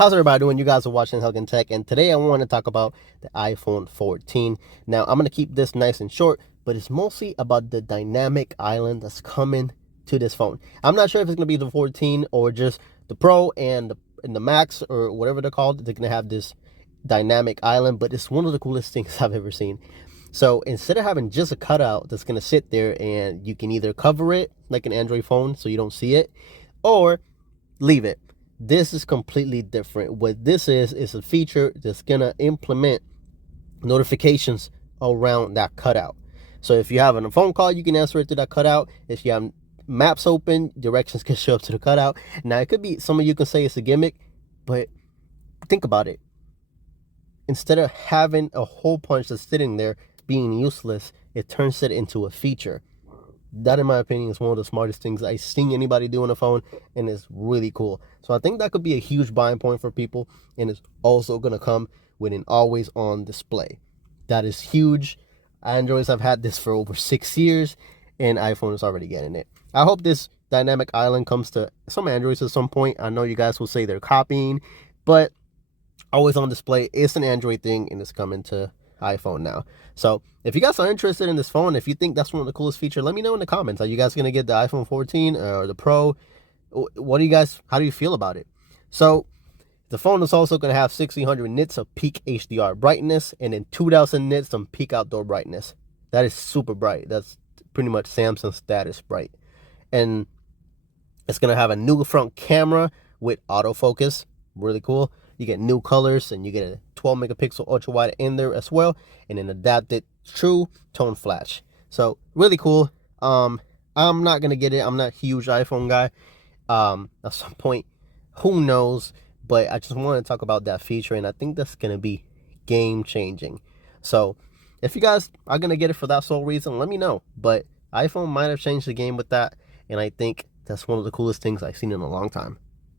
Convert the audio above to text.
How's everybody doing? You guys are watching Hug and Tech, and today I want to talk about the iPhone 14. Now, I'm going to keep this nice and short, but it's mostly about the dynamic island that's coming to this phone. I'm not sure if it's going to be the 14 or just the Pro and the Max or whatever they're called. They're going to have this dynamic island, but it's one of the coolest things I've ever seen. So instead of having just a cutout that's going to sit there and you can either cover it like an Android phone so you don't see it, or leave it. This is completely different. What this is a feature that's gonna implement notifications around that cutout. So if you have a phone call, you can answer it to that cutout. If you have maps open, directions can show up to the cutout. Now it could be, some of you can say it's a gimmick, but think about it. Instead of having a hole punch that's sitting there being useless, it turns it into a feature. That, in my opinion, is one of the smartest things I've seen anybody do on a phone, and it's really cool. So I think that could be a huge buying point for people, and it's also going to come with an always-on display. That is huge. Androids have had this for over 6 years, and iPhone is already getting it. I hope this dynamic island comes to some Androids at some point. I know you guys will say they're copying, but always-on display is an Android thing, and it's coming to iPhone now. So if you guys are interested in this phone, if you think that's one of the coolest features, let me know in the comments. Are you guys gonna get the iPhone 14 or the Pro? What do you guys, how do you feel about it? So the phone is also gonna have 1600 nits of peak HDR brightness and then 2000 nits of peak outdoor brightness. That is super bright. That's pretty much Samsung status bright. And it's gonna have a new front camera with autofocus. Really cool. You get new colors, and you get a 12 megapixel ultra wide in there as well, and an adapted true tone flash. So really cool. I'm not gonna get it. I'm not a huge iPhone guy. At some point, who knows? But I just want to talk about that feature, and I think that's gonna be game changing. So if you guys are gonna get it for that sole reason, let me know. But iPhone might have changed the game with that, and I think that's one of the coolest things I've seen in a long time.